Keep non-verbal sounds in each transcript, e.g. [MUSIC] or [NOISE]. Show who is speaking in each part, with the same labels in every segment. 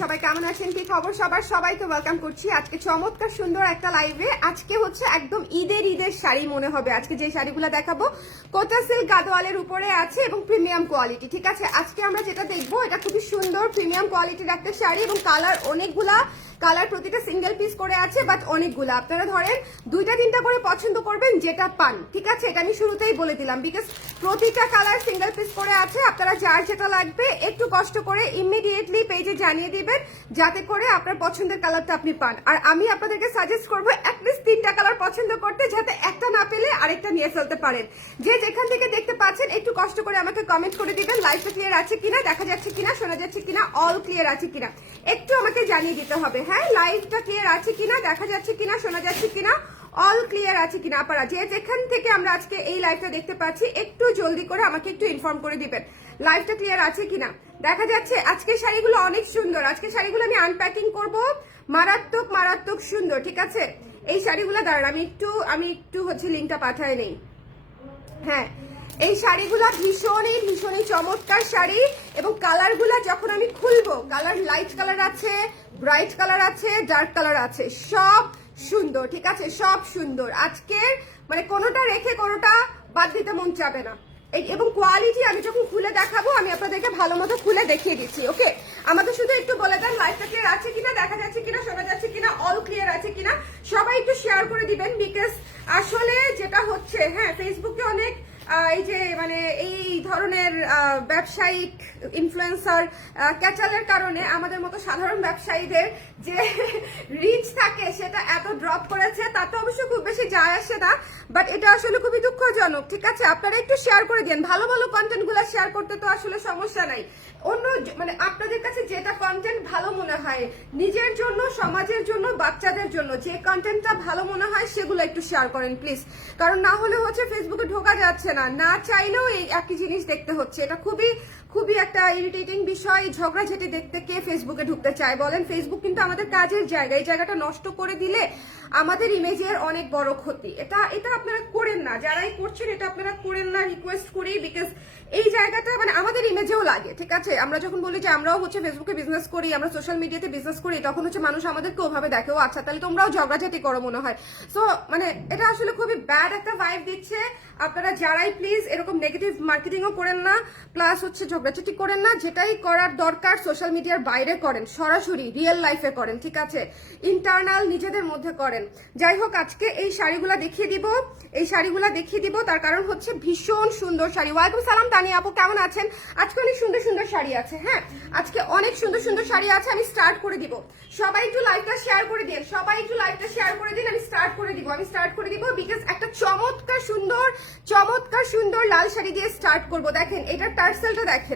Speaker 1: সবাই কেমন আছেন? কি খবর? সবার ওয়েলকাম করছি আজকে চমৎকার সুন্দর একটা লাইভে আজকে হচ্ছে একদম ঈদের ঈদের শাড়ি মনে হবে। আজকে শাড়িগুলো দেখাবো সিল্ক গাদোয়ালের উপরে আছে এবং প্রিমিয়াম কোয়ালিটি ঠিক আছে? আজকে আমরা যেটা দেখব, এটা খুবই সুন্দর প্রিমিয়াম কোয়ালিটির একটা শাড়ি এবং কালার অনেকগুলা কালার প্রতিটা সিঙ্গেল পিস করে আছে বাট অনেকগুলো। আপনারা ধরেন, দুইটা, তিনটা করে পছন্দ করবেন, যেটা পান। ঠিক আছে? এটা আমি শুরুতেই বলে দিলাম বিকজ প্রতিটা কালার সিঙ্গেল পিস করে আছে, আপনারা যার যেটা লাগবে, একটু কষ্ট করে ইমিডিয়েটলি পেজে জানিয়ে দিবেন, যাতে করে আপনার পছন্দের কালারটা আপনি পান। আর আমি আপনাদেরকে সাজেস্ট করব অ্যাটলিস্ট তিনটা কালার পছন্দ করতে, যাতে একটা না পেলে আরেকটা নিয়ে ফেলতে পারেন। যে যেখান থেকে দেখতে পাচ্ছেন, একটু কষ্ট করে আমাকে কমেন্ট করে দিবেন লাইফটা ক্লিয়ার আছে কিনা, দেখা যাচ্ছে কিনা, শোনা যাচ্ছে কিনা অল ক্লিয়ার আছে কিনা। একটু আমাকে জানিয়ে দিতে হবে হ্যাঁ লাইভটা ক্লিয়ার আছে কিনা, দেখা যাচ্ছে কিনা, শোনা যাচ্ছে কিনা অল ক্লিয়ার আছে কিনা আপনারা যে যেখান থেকে আমরা আজকে এই লাইভটা দেখতে পাচ্ছি, একটু জলদি করে আমাকে একটু ইনফর্ম করে দিবেন লাইভটা ক্লিয়ার আছে কিনা। দেখা যাচ্ছে আজকে শাড়িগুলো অনেক সুন্দর, আজকে শাড়িগুলো আমি আনপ্যাকিং করব, মারাত্মক মারাত্মক সুন্দর, ঠিক আছে? এই শাড়িগুলো, দাঁড়ান, আমি একটু আমি একটু হচ্ছে লিঙ্কটা পাঠায় নেই। হ্যাঁ এই শাড়িগুলো ভীষণই ভীষণই চমৎকার শাড়ি এবং কালারগুলো যখন আমি খুলবো কালার লাইট কালার আছে ব্রাইট কালার আছে ডার্ক কালার আছে, সব সুন্দর, ঠিক আছে? সব সুন্দর। আজকের মানে কোনোটা রেখে কোনোটা বাদ দিতে মন চাবে না। এবং কোয়ালিটি আমি যখন খুলে দেখাবো, আমি আপনাদেরকে ভালো মতো খুলে দেখিয়ে দিচ্ছি ওকে আমাকে শুধু একটু বলে দেন লাইফটা ক্লিয়ার আছে কিনা, দেখা যাচ্ছে কিনা, শোনা যাচ্ছে কিনা অল ক্লিয়ার আছে কিনা, সবাই একটু শেয়ার করে দিবেন বিকজ আসলে যেটা হচ্ছে হ্যাঁ ফেসবুকে অনেক এই যে মানে এই ধরনের ব্যবসায়িক ইনফ্লুয়েন্সার ক্যাচালের কারণে আমাদের মতো সাধারণ ব্যবসায়ীদের যে রিচ থাকে সেটা এত ড্রপ করেছে, তাতে অবশ্য খুব বেশি যায় আসে না বাট এটা আসলে খুবই দুঃখজনক, ঠিক আছে? আপনারা একটু শেয়ার করে দিন, ভালো ভালো কন্টেন্টগুলো শেয়ার করতে তো আসলে সমস্যা নাই। অন্য মানে আপনাদের কাছে যেটা কন্টেন্ট ভালো মনে হয়, নিজের জন্য, সমাজের জন্য, বাচ্চাদের জন্য, যে কন্টেন্টটা ভালো মনে হয় সেগুলো একটু শেয়ার করেন প্লিজ কারণ না হলে হচ্ছে ফেসবুকে ঢোকা যাচ্ছে না। না চাইলেও এই একই জিনিস দেখতে হচ্ছে। এটা খুবই খুবই একটা ইরিটেটিং বিষয় ঝগড়াঝাটি দেখতে কে ফেসবুকে ঢুকতে চায় বলেন? ফেসবুক কিন্তু আমাদের কাজের জায়গা। এই জায়গাটা নষ্ট করে দিলে আমাদের ইমেজের অনেক বড় ক্ষতি। এটা এটা আপনারা করেন না। যারাই করছেন, এটা আপনারা করেন না রিকোয়েস্ট করি বিকজ এই জায়গাটা মানে আমাদের ইমেজেও লাগে, ঠিক আছে? আমরা যখন বলি যে আমরাও হচ্ছে ফেসবুকে বিজনেস করি, আমরা সোশ্যাল মিডিয়াতে বিজনেস করি, তখন হচ্ছে মানুষ আমাদেরকে ওভাবে দেখে, ও আচ্ছা তাহলে তোমরাও ঝগড়াঝাটি করো মনে হয়। সো মানে এটা আসলে খুবই ব্যাড একটা ভাইব দিচ্ছে। আপনারা যারাই প্লিজ এরকম নেগেটিভ মার্কেটিংও করেন না প্লাস হচ্ছে ঝগড়াঝাটি করেন না, যেটাই করার দরকার সোশ্যাল মিডিয়ার বাইরে করেন, সরাসরি রিয়েল লাইফে করেন, ঠিক আছে? ইন্টারনাল নিজেদের মধ্যে করেন। যাই হোক, আজকে এই শাড়িগুলা দেখিয়ে দিব। এই শাড়িগুলা দেখিয়ে দিব, তার কারণ হচ্ছে ভীষণ সুন্দর শাড়ি। ওয়ালাইকুম সালাম, তানি আপু, কেমন আছেন? আজকে অনেক সুন্দর সুন্দর শাড়ি আছে হ্যাঁ? আজকে অনেক সুন্দর সুন্দর শাড়ি আছে, আমি স্টার্ট করে দিব। সবাই একটু লাইভটা শেয়ার করে দিন, সবাই একটু লাইভটা শেয়ার করে দিন, আমি স্টার্ট করে দিব। আমি স্টার্ট করে দিব বিকজ একটা চমৎকার সুন্দর চমৎকার সুন্দর লাল শাড়ি দিয়ে স্টার্ট করব। দেখেন এটার টার্সেলটা দেখেন।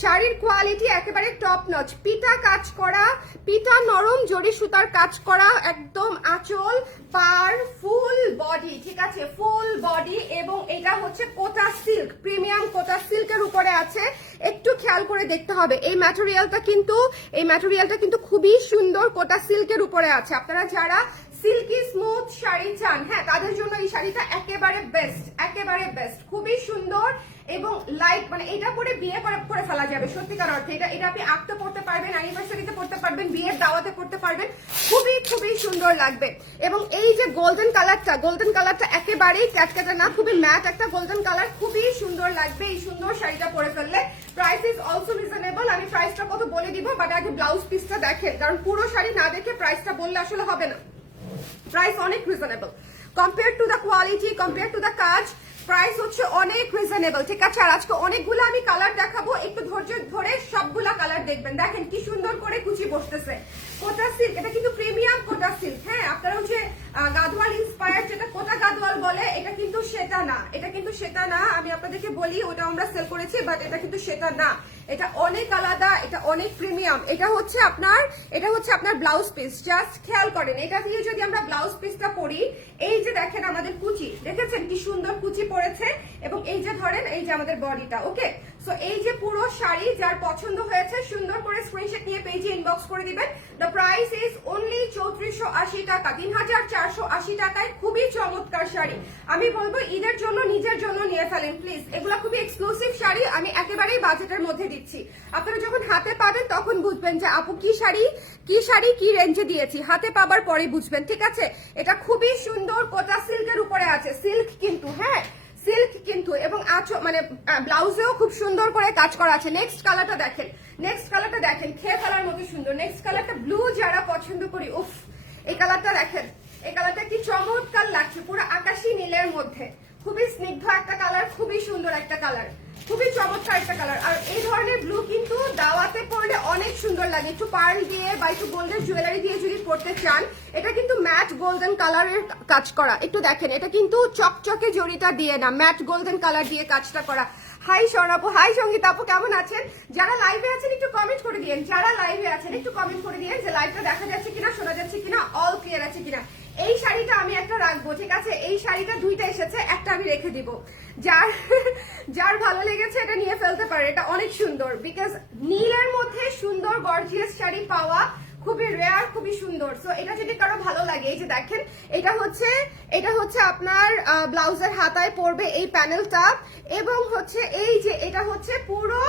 Speaker 1: শাড়ির কোয়ালিটি একেবারে টপ নচ পিটা কাজ করা পিটা নরম জড়ি সুতার কাজ করা, একদম আঁচল, পার, ফুল বডি ঠিক আছে? ফুল বডি এবং এটা হচ্ছে কোটা সিল্ক প্রিমিয়াম কোটা সিল্কের উপরে আছে। একটু খেয়াল করে দেখতে হবে। এই ম্যাটেরিয়ালটা কিন্তু, এই ম্যাটেরিয়ালটা কিন্তু খুবই সুন্দর কোটা সিল্কের উপরে আছে। আপনারা যারা সিল্কি স্মুথ শাড়ি চান হ্যাঁ তাদের জন্য এই শাড়িটা একেবারে বেস্ট একেবারে বেস্ট খুবই সুন্দর এবং লাইট মানে এটা পরে বিয়ে করে ফেলা যাবে, সত্যিকার অর্থে। এটা এটা আপনি আঁকতে পড়তে পারবেন অ্যানিভার্সারিতে পড়তে পারবেন, বিয়ের দাওয়াতে পড়তে পারবেন। খুবই খুবই সুন্দর লাগবে। এবং এই যে গোল্ডেন কালারটা গোল্ডেন কালারটা একেবারেই ক্যাটক্যাটা না, খুবই ম্যাট একটা গোল্ডেন কালার খুবই সুন্দর লাগবে এই সুন্দর শাড়িটা পরে ফেললে। প্রাইস ইজ অলসো রিজনেবল আমি প্রাইসটা কত বলে দিব বাট আগে ব্লাউজ পিসটা দেখেন, কারণ পুরো শাড়ি না দেখে প্রাইসটা বললে আসলে হবে না। প্রাইস অনেক reasonable compare to the quality compare to the কাজ প্রাইস হচ্ছে অনেক রিজনেবল ঠিক আছে? আর আজকে অনেকগুলো আমি কালার দেখাবো, একটু ধৈর্য ধরে সবগুলা কালার দেখবেন। দেখেন কি সুন্দর করে কুচি বসতেছে। কোটা সিল্ক এটা কিন্তু প্রিমিয়াম কোটা সিল্ক হ্যাঁ? আপনারা হচ্ছে গাদওয়াল ইন্সপায়ার যেটা, কোটা গাদওয়াল বলে, এটা কিন্তু সেটা না। এটা কিন্তু সেটা না, আমি আপনাদেরকে বলি ওটা আমরা সেল করেছি বাট এটা কিন্তু সেটা না। এটা অনেক আলাদা, এটা অনেক প্রিমিয়াম এটা হচ্ছে আপনার, এটা হচ্ছে আপনার ব্লাউজ পিস জাস্ট খেয়াল করেন, এটা দিয়ে যদি আমরা ব্লাউজ পিসটা পরি, এই যে দেখেন আমাদের কুচি, দেখেছেন কি সুন্দর কুচি পড়েছে? এবং এই যে ধরেন, এই যে আমাদের বডিটা ওকে সো এই যে পুরো শাড়ি যার পছন্দ হয়েছে, সুন্দর করে স্ক্রিনশট নিয়ে পেজে ইনবক্স করে দিবেন। দ্য প্রাইস ইজ অনলি চৌত্রিশশো আশি টাকা তিন হাজার চারশো আশি টাকায় খুবই চমৎকার শাড়ি। আমি বলব, ঈদের জন্য, নিজের জন্য নিয়ে ফেলেন প্লিজ এগুলো খুবই এক্সক্লুসিভ শাড়ি, আমি একেবারেই বাজেটের মধ্যে দিচ্ছি। আপনারা যখন হাতে পাবেন, তখন বুঝবেন যে, আপু, কি শাড়ি? কি শাড়ি? কি রেঞ্জে দিয়েছি? হাতে পাবার পরে বুঝবেন, ঠিক আছে? এটা খুবই সুন্দর কোটা সিল্কের উপরে আছে। সিল্ক কিন্তু হ্যাঁ? সিল্ক কিন্তু এবং আছো মানে ব্লাউজেও খুব সুন্দর করে কাজ করা আছে। নেক্সট কালারটা দেখেন। নেক্সট কালারটা দেখেন। খেয়ে ফেলার মতো সুন্দর। নেক্সট কালারটা ব্লু যারা পছন্দ করি, উফ, এই কালারটা দেখেন। এই কালারটা কি চমৎকার লাগছে। পুরো আকাশি নীলের মধ্যে। খুবই স্নিগ্ধ একটা কালার খুবই সুন্দর একটা কালার খুবই চমৎকার একটা কালার আর এই ধরনের ব্লু কিন্তু দাওয়াতে পরলে অনেক সুন্দর লাগে। একটু পার্ল দিয়ে বা একটু গোল্ডেন জুয়েলারি দিয়ে যদি পরতে চান, এটা কিন্তু ম্যাট গোল্ডেন কালারের কাজ করা। একটু দেখেন, এটা কিন্তু চকচকে জড়িটা দিয়ে না ম্যাট গোল্ডেন কালার দিয়ে কাজটা করা। হাই স্বর্ণাপু হাই সংগীত আপু, কেমন আছেন? যারা লাইভে আছেন, একটু কমেন্ট করে দিয়েন। যারা লাইভে আছেন, একটু কমেন্ট করে দিয়েন যে লাইভটা দেখা যাচ্ছে কিনা, শোনা যাচ্ছে কিনা অল ক্লিয়ার আছে কিনা। এই শাড়িটা আমি একটা রাখব, ঠিক আছে? এই শাড়িটা দুইটা এসেছে, একটা আমি রেখে দিব। যার যার ভালো লেগেছে এটা নিয়ে ফেলতে পারে, এটা অনেক সুন্দর। বিকজ নীলের মধ্যে সুন্দর গর্জিয়াস শাড়ি পাওয়া খুবই রেয়ার খুবই সুন্দর। সো এটা যদি কারও ভালো লাগে, এই যে দেখেন, এটা হচ্ছে এটা হচ্ছে আপনার ব্লাউজের হাতায় পড়বে এই প্যানেলটা এবং হচ্ছে এই যে এটা হচ্ছে পুরো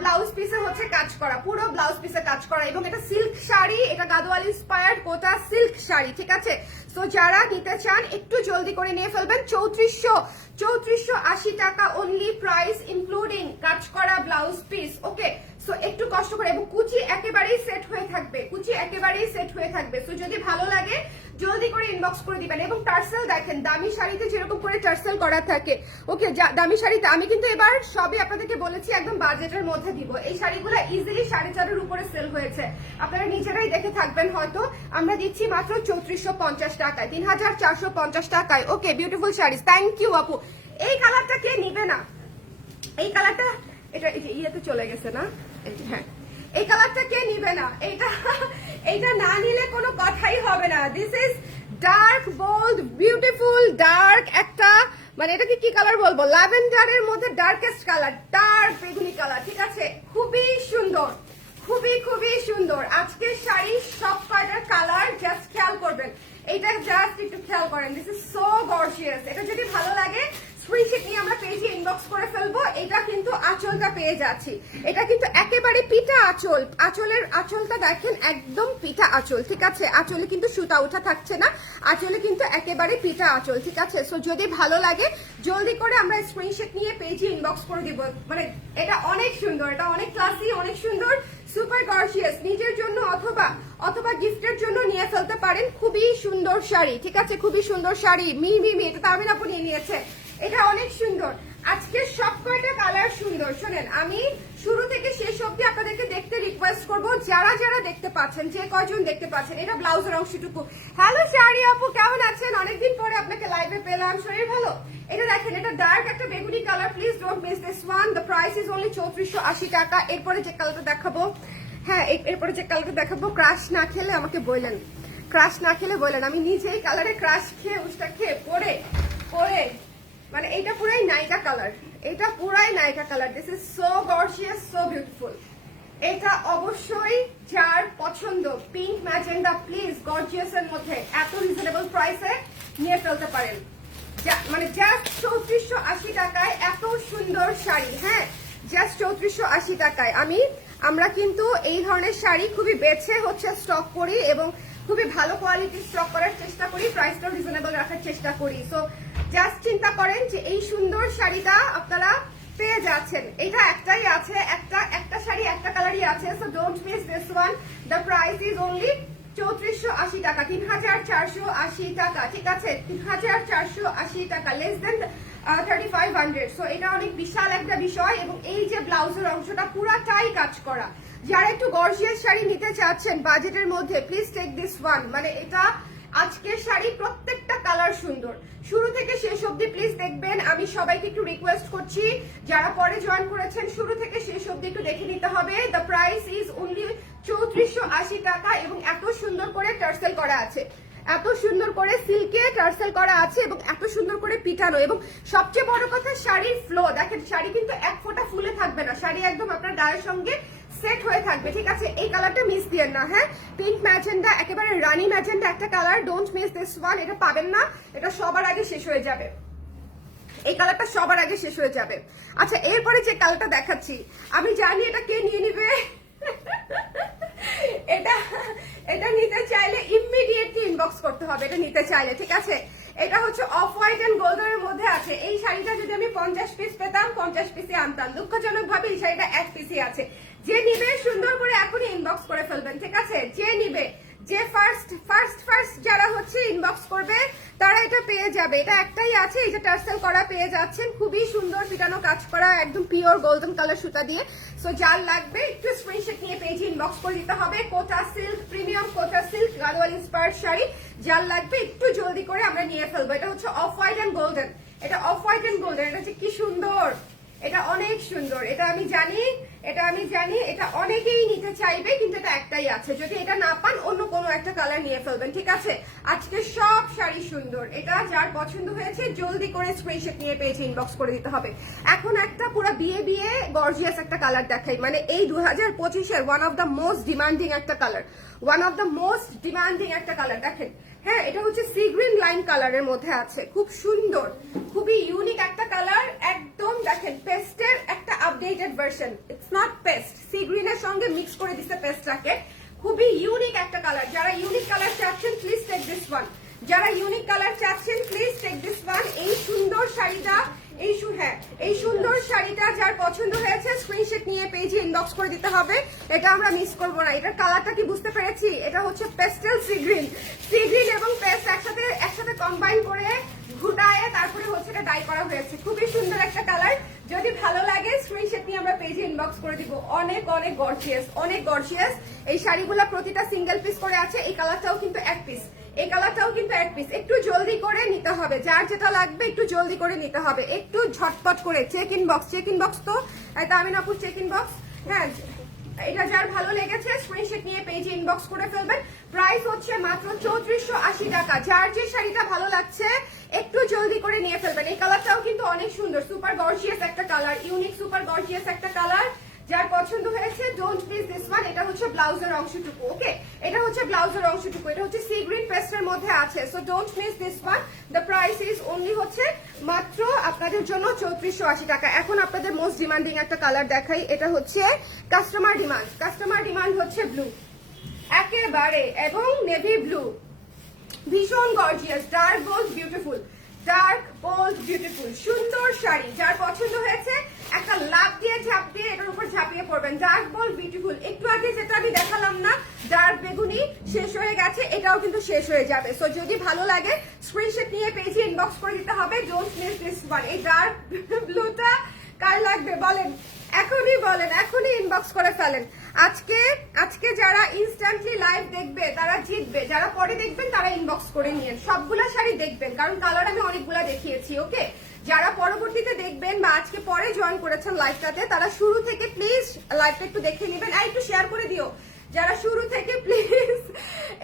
Speaker 1: ব্লাউজ পিসে হচ্ছে কাজ করা, পুরো ব্লাউজ পিসে কাজ করা এবং এটা সিল্ক শাড়ি, এটা গাদোয়াল ইন্সপায়ার্ড কোটা সিল্ক শাড়ি, ঠিক আছে? সো যারা নিতে চান, একটু জলদি করে নিয়ে ফেলবেন, চৌত্রিশশো চৌত্রিশশো আশি টাকা অনলি প্রাইস ইনক্লুডিং কাজ করা ব্লাউজ পিস ওকে সো একটু কষ্ট করে, এবং কুচি একেবারেই সেট হয়ে থাকবে, কুচি একেবারেই সেট হয়ে থাকবে। সো যদি ভালো লাগে, জলদি করে ইনবক্স করে দিবেন। এবং টার্সেল দেখেন, দামি শাড়িতে যেরকম করে টার্সেল করা থাকে ওকে দামি শাড়িতে, আমি কিন্তু এবার সবই আপনাদেরকে বলেছি, একদম বাজেটের মধ্যে দিব। এই শাড়িগুলো ইজিলি সাড়ে চারের উপরে সেল হয়েছে। আপনারা নিজেরাই দেখে থাকবেন হয়তো। আমরা দিচ্ছি মাত্র চৌত্রিশশো পঞ্চাশ টাকায় তিন হাজার চারশো পঞ্চাশ টাকায়। Okay beautiful sari thank you আপু। এই কালারটা কে নিবে না? এই কালারটা এটা ইয়েতে চলে গেছে না? এই কালারটা কে নিবে না? এটা এইটা না নিলে কোনো কথাই হবে না। This is dark bold beautiful dark একটা মানে এটাকে কি কালার বলব? ল্যাভেন্ডারের মধ্যে ডার্কেস্ট কালার ডার্ক বেগুনি কালার ঠিক আছে? খুবই সুন্দর, খুবই খুবই সুন্দর। আজকের শাড়ি সব কয়টার কালার জাস্ট খেয়াল করবেন। এটা জাস্ট একটু খেয়াল করেন। দিস ইজ সো গর্জিয়াস এটা যদি ভালো লাগে নিয়ে আমরা ইনবক্স করে ফেলব। এটা কিন্তু আঁচলটা এটা কিন্তু একেবারে পিঠা আঁচল। আঁচলের আঁচলটা দেখেন, একদম পিঠা আঁচল, ঠিক আছে? আঁচলে কিন্তু সুতা থাকছে না। আঁচলে কিন্তু একেবারে পিঠা আঁচল, ঠিক আছে? সো যদি ভালো লাগে, জলদি করে আমরা স্ক্রিনশট নিয়ে পেজে ইনবক্স করে দিব। মানে এটা অনেক সুন্দর, এটা অনেক ক্লাসি অনেক সুন্দর সুপার গর্জিয়াস নিজের জন্য অথবা অথবা গিফটের জন্য নিয়ে ফেলতে পারেন। খুবই সুন্দর শাড়ি, ঠিক আছে? খুবই সুন্দর শাড়ি, মি মি মি, এটা তামিন আপু নিয়ে নিয়েছে। এটা অনেক সুন্দর। আজকে সব কয়টা কালার সুন্দর, শোনেন, আমি শুরু থেকে শেষ অবধি আপনাদেরকে দেখতে রিকোয়েস্ট করব। যারা যারা দেখতে পাচ্ছেন, যে কয়জন দেখতে পাচ্ছেন, এটা ব্লাউজের অংশটুকু। হ্যালো শাড়ি আপু, কেমন আছেন? অনেকদিন পরে আপনাকে লাইভে পেলাম। শরীর ভালো? এটা দেখেন, এটা ডার্ক একটা বেগুনি color please don't miss this one the price is only চৌত্রিশশো আশি টাকা। এরপরে যে কালারটা দেখাবো হ্যাঁ এরপরে যে কালারটা দেখাবো ক্রাশ না খেলে আমাকে বললেন ক্রাশ না খেলে বললেন। আমি নিজেই কালারে ক্রাশ খেয়ে উসটা খেয়ে পরে পরে মানে এইটা পুরাই নাইকা কালার এটা পুরাই নাইকা color this is so gorgeous so beautiful এটা অবশ্যই যার পছন্দ। পিঙ্ক ম্যাজেন্ডা প্লিজ গর্জিয়াস এর মধ্যে। এত রিজনেবল প্রাইসে নিয়ে ফেলতে পারেন। মানে জাস্ট চৌত্রিশশো আশি টাকায় এত সুন্দর শাড়ি হ্যাঁ? জাস্ট চৌত্রিশশো আশি টাকায়। আমি, আমরা কিন্তু এই ধরনের শাড়ি খুবই বেছে হচ্ছে স্টক করি এবং খুবই ভালো কোয়ালিটির স্টক করার চেষ্টা করি। প্রাইসটাও রিজনেবল রাখার চেষ্টা করি। সো জাস্ট চিন্তা করেন যে এই সুন্দর শাড়িটা আপনারা পেয়ে যাচ্ছেন। এটা একটাই আছে, একটা একটা শাড়ি একটা কালারই আছে so don't miss this one the price is only চৌত্রিশশো আশি টাকা তিন হাজার চারশো আশি টাকা, ঠিক আছে? তিন হাজার চারশো আশি টাকা less than thirty five hundred so এটা অনেক বিশাল একটা বিষয় এবং এই যে ব্লাউজের অংশটা পুরাটাই কাজ করা। যারা একটু গর্জিয়াস শাড়ি নিতে চাচ্ছেন বাজেটের মধ্যে প্লিজ টেক দিস ওয়ান মানে এটা আজকের শাড়ি প্রত্যেকটা কালার সুন্দর। শুরু থেকে শেষ অবধি প্লিজ দেখবেন। আমি সবাইকে একটু রিকোয়েস্ট করছি, যারা পরে জয়েন করেছেন, শুরু থেকে শেষ অবধি একটু দেখে নিতে হবে। দ্য প্রাইস ইজ অনলি চৌত্রিশশো আশি টাকা এবং এত সুন্দর করে টার্সেল করা আছে। এত সুন্দর করে সিল্কে টার্সেল করা আছে এবং এত সুন্দর করে পিটানো। এবং সবচেয়ে বড় কথা, শাড়ির ফ্লো দেখেন, শাড়ি কিন্তু এক ফোঁটা ফুলে থাকবে না। শাড়ি একদম আপনার গায়ের সঙ্গে সেট হয়ে থাকবে, ঠিক আছে? এই কালারটা মিস দিয়েন না হ্যাঁ? পিঙ্ক ম্যাজেন্ডা একেবারে রানি ম্যাজেন্ডা একটা color don't miss this one এটা পাবেন না, এটা সবার আগে শেষ হয়ে যাবে। এই কালারটা সবার আগে শেষ হয়ে যাবে। আচ্ছা এরপরে যে কালারটা দেখাচ্ছি, আমি জানি এটা কে নিয়ে নিবে? [LAUGHS] এটা এটা নিতে চাইলে ইমিডিয়েটলি ইনবক্স করতে হবে, এটা নিতে চাইলে, ঠিক আছে? এটা হচ্ছে অফ হোয়াইট এন্ড গোল্ডেনের মধ্যে আছে। এই শাড়িটা যদি আমি পঞ্চাশ পিস পেতাম, পঞ্চাশ পিসে আনতাম। দুঃখজনক ভাবে এই শাড়িটা এক পিসই আছে। যে নিবে, সুন্দর করে এখনই ইনবক্স করে ফেলবেন, ঠিক আছে? যে নিবে, যে ফার্স্ট ফার্স্ট ফার্স্ট যারা হচ্ছে ইনবক্স করবে, তারা এটা পেয়ে যাবে। এটা একটাই আছে যে টার্সেল করা পেয়ে যাচ্ছেন, খুবই সুন্দর পিটানো কাজ করা, একদম পিওর গোল্ডেন কালার সুতা দিয়ে। সো যার লাগবে, একটু স্ক্রিনশট নিয়ে পেজে ইনবক্স করে দিতে হবে। Kota silk premium Kota silk Gadwal inspired sari, যার লাগবে একটু জলদি করে আমরা নিয়ে ফেলব। এটা হচ্ছে অফ হোয়াইট এন্ড গোল্ডেন এটা অফ হোয়াইট এন্ড গোল্ডেন এটা হচ্ছে কি সুন্দর! এটা অনেক সুন্দর। এটা আমি জানি, এটা আমি জানি, এটা অনেকেই নিতে চাইবে, কিন্তু এটা একটাই আছে। যদি এটা না পান, অন্য কোনো একটা কালার নিয়ে ফেলবেন, ঠিক আছে? আজকে সব শাড়ি সুন্দর। এটা যার পছন্দ হয়েছে, জলদি করে স্ক্রিনশট নিয়ে পেয়েছে ইনবক্স করে দিতে হবে। এখন একটা পুরো বিয়ে বিয়ে গর্জিয়াস একটা কালার দেখাই। মানে এই দু হাজার পঁচিশের one of the most demanding একটা color one of the most demanding একটা কালার দেখেন। হ্যাঁ এটা হচ্ছে সি গ্রিন লাইন কালারের মধ্যে আছে। খুব সুন্দর, খুবই ইউনিক একটা কালার একদম দেখেন পেস্টের একটা updated version it's not paste sea গ্রিনের সঙ্গে মিক্স করে দিচ্ছে পেস্টটাকে খুবই ইউনিক একটা কালার যারা ইউনিক কালার চাচ্ছেন প্লিজ টেক দিস ওয়ান যারা ইউনিক কালার চাচ্ছেন প্লিজ টেক দিস ওয়ান এই সুন্দর শাড়িটা এই হ্যাঁ এই সুন্দর শাড়িটা যার পছন্দ হয়েছে স্ক্রিনশট নিয়ে পেজে ইনবক্স করে দিতে হবে। এটা আমরা মিস করব না। এটার কালারটা কি বুঝতে পেরেছি? এটা হচ্ছে pastel sea green sea green এবং পেস্ট একসাথে একসাথে কম্বাইন করে ঘুটায় তারপরে হচ্ছে এটা ডাই করা হয়েছে। খুবই সুন্দর একটা কালার যদি ভালো লাগে স্ক্রিনশট নিয়ে আমরা পেজে ইনবক্স করে দিব। অনেক অনেক গর্জিয়াস অনেক গর্জিয়াস এই শাড়িগুলো প্রতিটা সিঙ্গেল পিস করে আছে। এই কালারটাও কিন্তু এক পিস এই কালারটাও কিন্তু এক পিস একটু জলদি করে নিতে হবে। যার যেটা লাগবে একটু জলদি করে নিতে হবে। একটু ঝটপট করে। Check inbox check inbox তো। তামিনাপুর চেক ইন বক্স হ্যাঁ এটা যার ভালো লেগেছে স্ক্রিনশট নিয়ে পেজে ইনবক্স করে ফেলবেন। প্রাইস হচ্ছে মাত্র চৌত্রিশশো আশি টাকা। যার যে শাড়িটা ভালো লাগছে, একটু জলদি করে নিয়ে ফেলবেন। এই কালারটাও কিন্তু অনেক সুন্দর। সুপার গর্জিয়াস একটা কালার ইউনিক সুপার গর্জিয়াস একটা কালার যার পছন্দ হয়েছে ডোন্ট মিস দিস ওয়ান এটা হচ্ছে ব্লাউজের অংশটুকু ওকে এটা হচ্ছে ব্লাউজের অংশটুকু, এটা হচ্ছে সি গ্রিন পেস্টের মধ্যে আছে so don't miss this one the price is only হচ্ছে মাত্র আপনাদের জন্য চৌত্রিশশো আশি টাকা। এখন আপনাদের মোস্ট ডিমান্ডিং একটা কালার দেখাই, এটা হচ্ছে কাস্টমার ডিমান্ড কাস্টমার ডিমান্ড হচ্ছে ব্লু একেবারে, এবং নেভি ব্লু ভীষণ gorgeous dark bold beautiful dark bold beautiful সুন্দর শাড়ি, যার পছন্দ হয়েছে, একটা লাভ দিয়ে, ঝাঁপ দিয়ে, এটার উপর ঝাঁপিয়ে পড়বেন। ডার্ক বোল্ড বিউটিফুল একটু আগে যেটা আমি দেখালাম না ডার্ক বেগুনি শেষ হয়ে গেছে, এটাও কিন্তু শেষ হয়ে যাবে। সো যদি ভালো লাগে স্ক্রিনশট নিয়ে পেজে ইনবক্স করে দিতে হবে ডোন্ট মিস দিস ওয়ান এই ডার্ক ব্লুটা [LAUGHS] কার লাগবে বলেন? এখনই বলেন, এখনই ইনবক্স করে ফেলেন। আজকে আজকে যারা ইনস্ট্যান্টলি লাইভ দেখবে, তারা জিতবে। যারা পরে দেখবেন, তারা ইনবক্স করে নিয়েন। সবগুলা শাড়ি দেখবেন, কারণ কালার আমি অনেকগুলা দেখিয়েছি, ওকে? যারা পরবর্তীতে দেখবেন বা আজকে পরে জয়েন করেছেন লাইভটাতে তারা শুরু থেকে প্লিজ লাইভটা একটু দেখে নেবেন। আর একটু শেয়ার করে দিও। যারা শুরু থেকে প্লিজ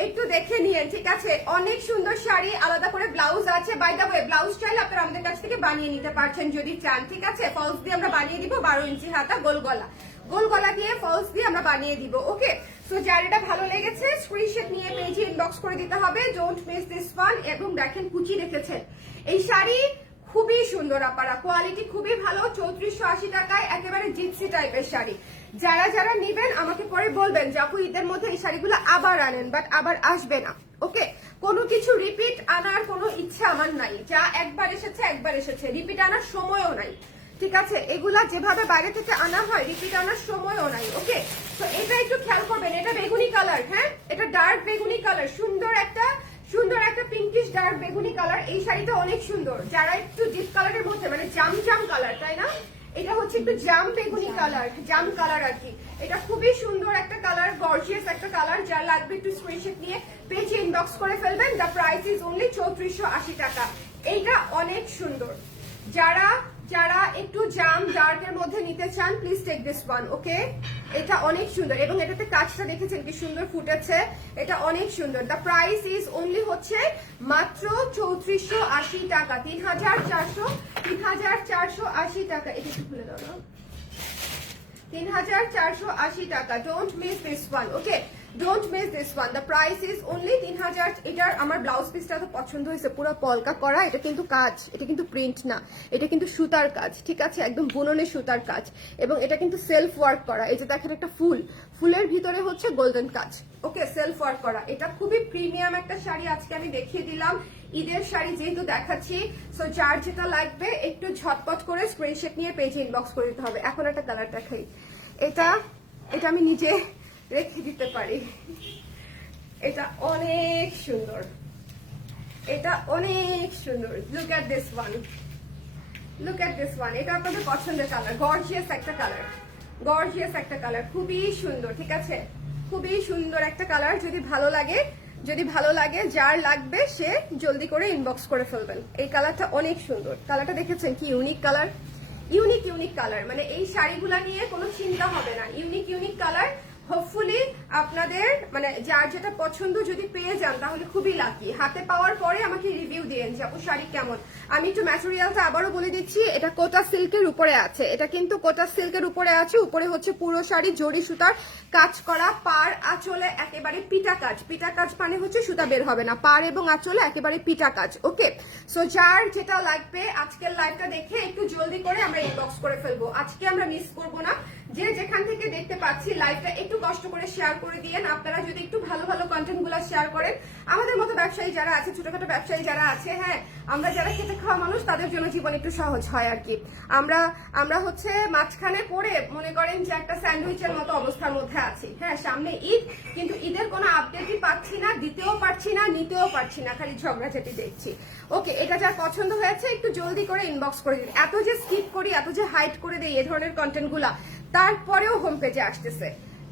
Speaker 1: একটু দেখে নিয়েন, ঠিক আছে? অনেক সুন্দর শাড়ি, আলাদা করে ব্লাউজ আছে। বাই দা ব্লাউজ চাইলে আপনারা আমাদের কাছ থেকে বানিয়ে নিতে পারছেন যদি চান, ঠিক আছে? ফলস দিয়ে আমরা বানিয়ে দিব বারো ইঞ্চি হাতা, গোল গলা। গোল গলা দিয়ে ফলস দিয়ে আমরা বানিয়ে দিব ওকে সো এটা ভালো লেগেছে স্ক্রিনশট নিয়ে পেজে ইনবক্স করে দিতে হবে। ডোন্ট মিস দিস ওয়ান এবং দেখেন কুচি রেখেছেন। এই শাড়ি খুবই সুন্দর আপারা। কোয়ালিটি খুবই ভালো, চৌত্রিশশো আশি টাকায় একেবারে জিপসি টাইপের শাড়ি। যারা যারা নিবেন, আমাকে পরে বলবেন যে, আপু, ঈদের মধ্যে এই শাড়িগুলো আবার আনেন বাট আবার আসবে না। ওকে কোনো কিছু রিপিট আনার কোনো ইচ্ছা আমার নাই। যা একবার এসেছে একবার এসেছে। রিপিট আনার সময়ও নাই। ঠিক আছে? এগুলা যেভাবে বাইরে থেকে আনা হয় রিপিট আনার সময়ও নাই। ওকে তো এটা একটু খেয়াল করবেন, এটা বেগুনি কালার হ্যাঁ? এটা ডার্ক বেগুনি কালার সুন্দর একটা সুন্দর একটা পিঙ্কিশ ডার্ক বেগুনি কালার এই শাড়িটা অনেক সুন্দর। যারা একটু ডিপ কালারের মধ্যে মানে জাম জাম কালার তাই না? এটা হচ্ছে একটু জাম বেগুনি কালার জাম কালার আর কি। এটা খুবই সুন্দর একটা কালার গর্জিয়াস একটা কালার যার লাগবে একটু স্ক্রিনশট নিয়ে পেজে ইনবক্স করে ফেলবেন। দ্য প্রাইস ইজ অনলি চৌত্রিশশো আশি টাকা। এইটা অনেক সুন্দর। যারা যারা একটু জাম ডার্কের মধ্যে নিতে চান please take this one okay এটা অনেক সুন্দর এবং এটাতে কাজটা দেখেছেন কি সুন্দর ফুটেছে। এটা অনেক সুন্দর। দ্য প্রাইস ইজ অনলি হচ্ছে মাত্র চৌত্রিশশো আশি টাকা। তিন হাজার চারশো তিন হাজার চারশো আশি টাকা। এটা একটু খুলে দাও না। তিন হাজার চারশো আশি টাকা। Don't miss this one okay don't miss this one the price is only তিন হাজার এটার আমার ব্লাউজ পিসটা তো পছন্দ হয়েছে, পুরো পলকা করা। এটা কিন্তু কাজ, এটা কিন্তু প্রিন্ট না। এটা কিন্তু সুতার কাজ, ঠিক আছে? একদম বুননে সুতার কাজ। এবং এটা কিন্তু সেলফ ওয়ার্ক করা। এই যে দেখেন একটা ফুল। ফুলের ভিতরে হচ্ছে গোল্ডেন কাজ। ওকে সেলফ ওয়ার্ক করা। এটা খুবই প্রিমিয়াম একটা শাড়ি আজকে আমি দেখিয়ে দিলাম। ঈদের শাড়ি যেহেতু দেখাচ্ছি সো যার যেটা লাগবে একটু ঝটপট করে স্ক্রিনশট নিয়ে পেজে ইনবক্স করে দিতে হবে। এখন একটা কালার দেখাই। এটা এটা আমি নিজে রেখে দিতে পারি। এটা অনেক সুন্দর। এটা অনেক সুন্দর। Look at this one look at this one এটা আপনাদের পছন্দের কালার গর্জিয়াস একটা কালার গর্জিয়াস একটা কালার খুবই সুন্দর, ঠিক আছে? খুবই সুন্দর একটা কালার যদি ভালো লাগে, যদি ভালো লাগে, যার লাগবে, সে জলদি করে ইনবক্স করে ফেলবেন। এই কালারটা অনেক সুন্দর। কালারটা দেখেছেন কি? Unique color unique unique color মানে এই শাড়িগুলা নিয়ে কোনো চিন্তা হবে না। ইউনিক ইউনিক কালার হোপফুলি আপনাদের মানে যার যেটা পছন্দ যদি পেয়ে যান, তাহলে খুবই লাকি হাতে পাওয়ার পরে আমাকে রিভিউ দিয়েন যে আপু শাড়ি কেমন। আমি একটু ম্যাটেরিয়ালটা আবারও বলে দিচ্ছি, এটা কোটা সিল্কের উপরে আছে। এটা কিন্তু কোটা সিল্কের উপরে আছে, উপরে হচ্ছে পুরো শাড়ি জড়ি সুতার কাজ করা, পার আঁচলে একেবারে পিটা কাজ। পিটা কাজ মানে হচ্ছে সুতা বের হবে না, পার এবং আঁচলে একেবারে পিটা কাজ, ওকে? সো যার যেটা লাগবে, আজকের লাইভটা দেখে একটু জলদি করে আমরা ইনবক্স করে ফেলব। আজকে আমরা মিস করব না। যে যেখান থেকে দেখতে পাচ্ছি লাইভটা একটু কষ্ট করে শেয়ার করে দিয়েন। আপনারা যদি একটু ভালো ভালো কন্টেন্টগুলা শেয়ার করেন, আমাদের মতো ব্যবসায়ী যারা আছে, ছোটখাটো ব্যবসায়ী যারা আছে হ্যাঁ আমরা যারা খেতে খাওয়া মানুষ, তাদের জন্য জীবন একটু সহজ হয় আর কি। আমরা আমরা হচ্ছে মাঝখানে পড়ে মনে করেন যে একটা স্যান্ডউইচের মতো অবস্থার মধ্যে আছি। হ্যাঁ সামনে ঈদ, কিন্তু ঈদের কোনো আপডেটই পাচ্ছি না, দিতেও পারছি না, নিতেও পারছি না, খালি ঝগড়াঝাটি দেখছি। ওকে, এটা যার পছন্দ হয়েছে, একটু জলদি করে ইনবক্স করে দিন। এত যে স্কিপ করি, এত যে হাইট করে দিই, এ ধরনের কন্টেন্টগুলা তারপরেও হোম পেজে আসতেছে।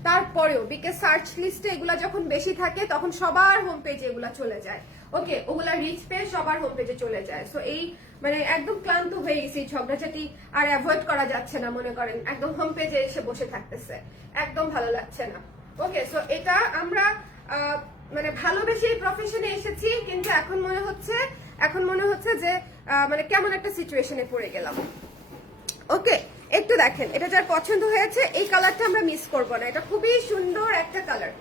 Speaker 1: তারপরেও বিকে সার্চ লিস্টে এগুলা যখন বেশি থাকে, তখন সবার হোম পেজে এগুলা চলে যায়। ওকে ওগুলা রিচ পেয়ে সবার হোম পেজে চলে যায়। সো এই মানে একদম ক্লান্ত হয়ে গেছি ঝগড়াঝাটি, আর অ্যাভয়েড করা যাচ্ছে না, মনে করেন। একদম হোম পেজে এসে বসে থাকতেছে। একদম ভালো লাগছে না। ওকে সো এটা আমরা মানে ভালোবেসে এই প্রফেশনে এসেছি, কিন্তু এখন মনে হচ্ছে, এখন মনে হচ্ছে যে মানে কেমন একটা সিচুয়েশনে পড়ে গেলাম। ওকে একটু দেখেন, এটা যার পছন্দ হয়েছে, এই কালারটা আমরা মিস করব না। এটা খুবই সুন্দর একটা কালার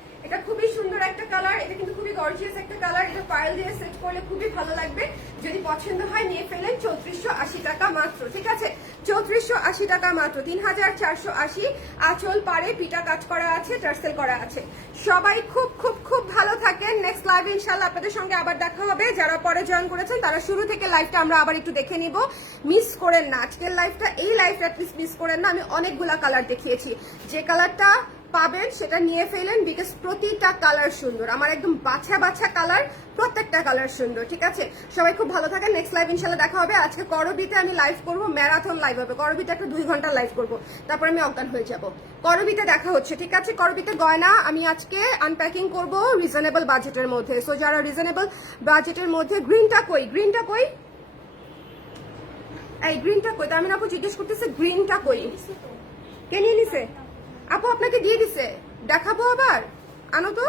Speaker 1: খুবই সুন্দর একটা কালার এটা কিন্তু খুবই গর্জিয়াস একটা কালার এটা পায়েল দিয়ে সেট করলে খুবই ভালো লাগবে। যদি পছন্দ হয় নিয়ে ফেলেন চৌত্রিশশো আশি টাকা মাত্র, ঠিক আছে? চৌত্রিশশো আশি টাকা মাত্র তিন হাজার চারশো আশি আঁচল পারে পিটা কাজ করা আছে, টার্সেল করা আছে। সবাই খুব খুব খুব ভালো থাকেন। নেক্সট লাইভ ইনশাল্লাহ আপনাদের সঙ্গে আবার দেখা হবে। যারা পরে জয়েন করেছেন, তারা শুরু থেকে লাইভটা আমরা আবার একটু দেখে নিব। মিস করেন না। আজকের লাইভটা এই লাইভটা অ্যাটলিস্ট মিস করেন না। আমি অনেকগুলা কালার দেখিয়েছি। যে কালারটা পাবেন, সেটা নিয়ে ফেলেন বিকজ প্রতিটা কালার সুন্দর। আমার একদম বাছা বাছা কালার প্রত্যেকটা কালার সুন্দর, ঠিক আছে? সবাই খুব ভালো থাকেন নেক্সট লাইভ ইনশাল্লাহ দেখা হবে। আজকে করবিতে আমি লাইভ করব ম্যারাথন লাইভ হবে। করবিতে একটা দুই ঘণ্টা লাইভ করব। তারপর আমি অজ্ঞান হয়ে যাব। করবিতে দেখা হচ্ছে, ঠিক আছে? করবিতে গয়না আমি আজকে আনপ্যাকিং করব রিজনেবল বাজেটের মধ্যে। সো যারা রিজনেবল বাজেটের মধ্যে গ্রিনটা কই? গ্রিনটা কই? এই গ্রিনটা কই? তার আপু জিজ্ঞেস করতেছে গ্রিনটা কই? কে নিয়ে নিছে? আপু আপনাকে দিয়ে দিছে। দেখাবো আবার। আনো তো।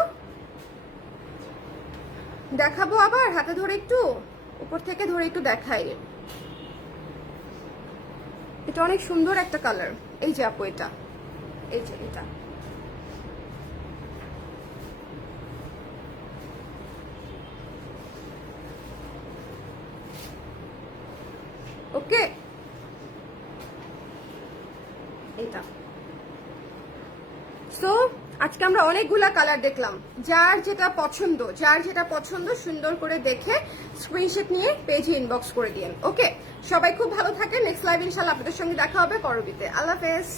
Speaker 1: দেখাবো আবার, হাতে ধরে একটু। উপর থেকে ধরে একটু দেখাই। এটা অনেক সুন্দর একটা কালার এই যে আপু এটা। এই যে এটা ওকে এটা সো আজকে আমরা অনেকগুলা কালার দেখলাম। যার যেটা পছন্দ, যার যেটা পছন্দ সুন্দর করে দেখে স্ক্রিনশট নিয়ে পেজে ইনবক্স করে দিন ওকে সবাই খুব ভালো থাকে নেক্সট লাইভ ইনশাল আপনাদের সঙ্গে দেখা হবে পরবীতে আল্লাহ হাফেজ।